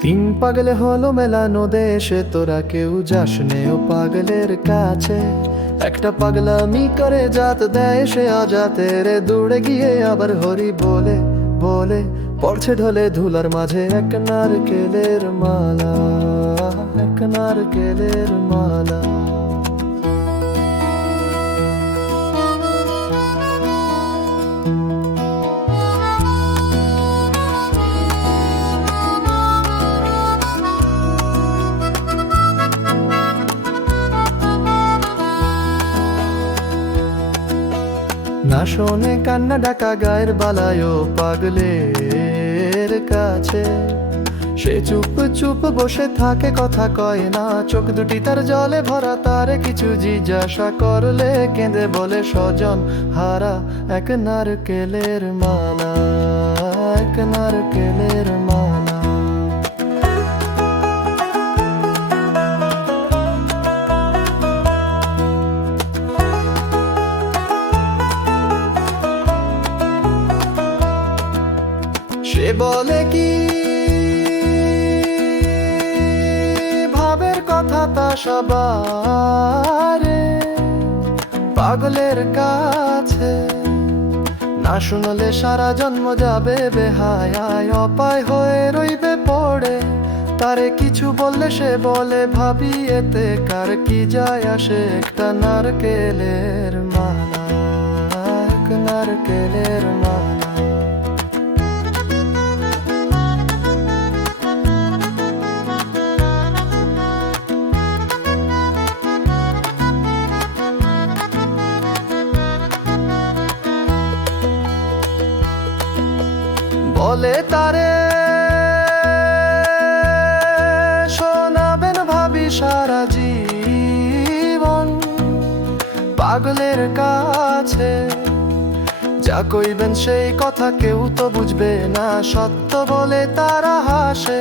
তিন পাগলে হলো মেলা নদেশে তোরা কেউ যাস ও পাগলের কাছে। একটা পাগলা মি করে জাত দেয় সে অজাতের রে গিয়ে আবার হরি বলে বলে, পড়ছে ঢলে ধুলার মাঝে এক নারকেলের মালা, এক নারকেলের মালা। না শোনে কান্না ডাকা গায়ের বালায় পাগলের কাছে। সে চুপ চুপ বসে থাকে, কথা কয় না। চোখ দুটি তার জলে ভরা, তারে কিছু জিজ্ঞাসা করলে কেঁদে বলে, স্বজন, হারা এক নারকেলের মালা, এক নারকেলের মালা। সে বলে, কি সবার পাগলের কাছে না শুনলে সারা জন্ম যাবে বেহায় অপায় হয়ে রইবে পড়ে। তারে কিছু বললে সে বলে, ভাবি, এতে কার কি যায়? আসে একটা নারকেলের মালা নারকেলের মালা। বলে তারে, শোনাবেন ভাবি সারা জীবন পাগলের কাছে। যা কইবেন সেই কথা কেউ তো বুঝবে না, সত্য বলে তারা হাসে।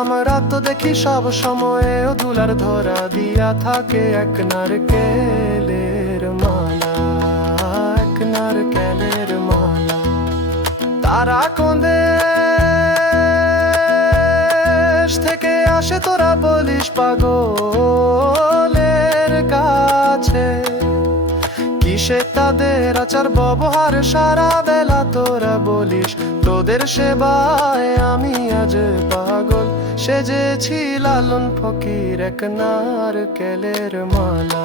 আমরা তো দেখি সব সময়ে দুলার ধরা দিয়া থাকে এক নারকেলের তারা থেকে আসে তোরা বলিস পাগলের কাছে। কিসে তাদের আচার ব্যবহার সারা বেলা তোরা বলিস, তোদের সেবায় আমি আজ পাগল। সেজেছি লালন ফকির এক নারকেলের মালা,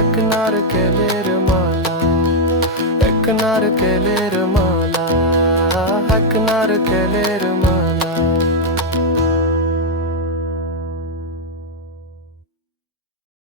এক নারকেলের মালা, এক নারকেলের মালা। এক নারকেলের মালা।